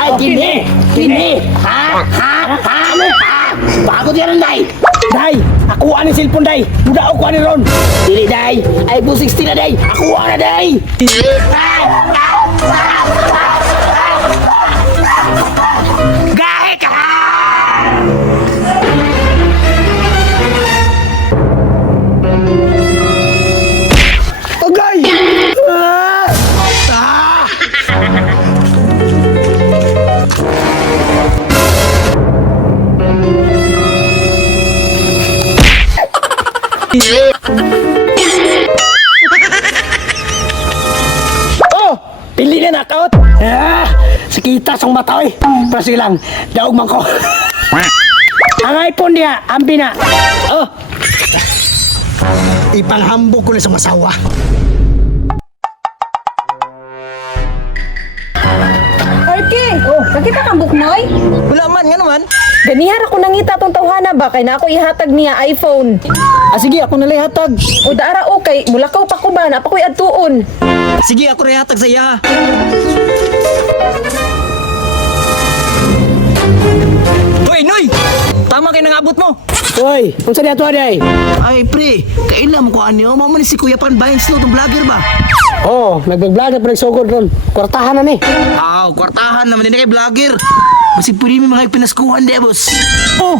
Ay, kini. Ha? Ano ha? Bago diyan, day. Day, ako ang cellphone, day. Muda ako ani ron. Dili, day. iPhone 16 na, day. Ako na, day. Gahe ka! Agay! Oh! Pili na knockout! Sakita sang mata eh. Prasi lang. Daog man ko. Ang iPhone niya, ambi na. Oh! Ipanghambog ko na sa masawa. Arky, nakita kang buknoy? Wala man, nga naman. Ganihar ako nangita tong tawhana ba kay na ako ihatag niya iPhone. Sige, ako nalay hatag. O daara okay, mulakaw pa ko ba na pa ko'y adtuon. Sige, ako rin hatag sa iya. Hoy, Noy! Tama kayo nangabot mo. Hoy, kung saan ato ay? Ay, pre, kailan mo ko ano? Mamo ni si Kuya Pan Bayan Snow, itong vlogger ba? Oh, nag-vlog na pa nagsugod ron. Kwartahan na ni. Kwartahan naman din na kay vlogger. Kasi pwede mo mga pinaskuhan, de, boss. Oh,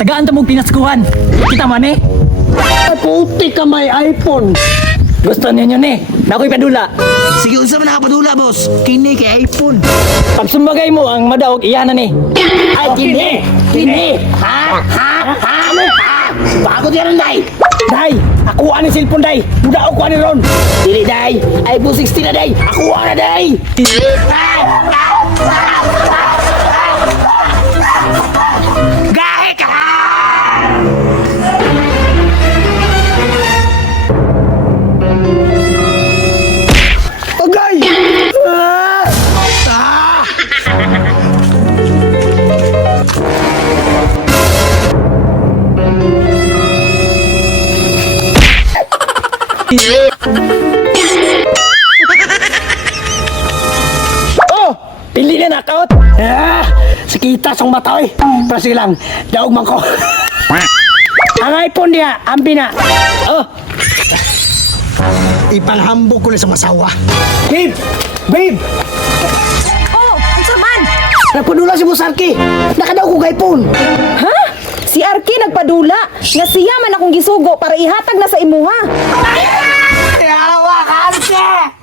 tagaan ta mong pinaskuhan. Kita man eh. Ay, puti ka may iPhone. Gusto ninyo ni. Nakoy padula. Sige, unsa man nakapadula, boss. Kini kay iPhone. Pag sumbagay mo ang madaog, iyan na ni. Ay, kini. Ha? Ano ha? Bago diyan, day. Day, ako ang cellphone, day. Muda ako ani ron. Dili, day. iPhone 16 na, day. Ako na, day. Gahe ka! Agay! Oh! Pili na knockout! Sakita sang mata eh. Prasi lang. Daog man ko. Ang iPhone niya, ambi na. Oh! Ipanghambog ko na sa masawa. Babe! Babe! Oh, unsa man? Nagpadula si Busarki. Nakadaw ko iPhone. Ha? Si Arky nagpadula nga siya man akong gisugo para ihatag na sa imuha. Yawa, kalse!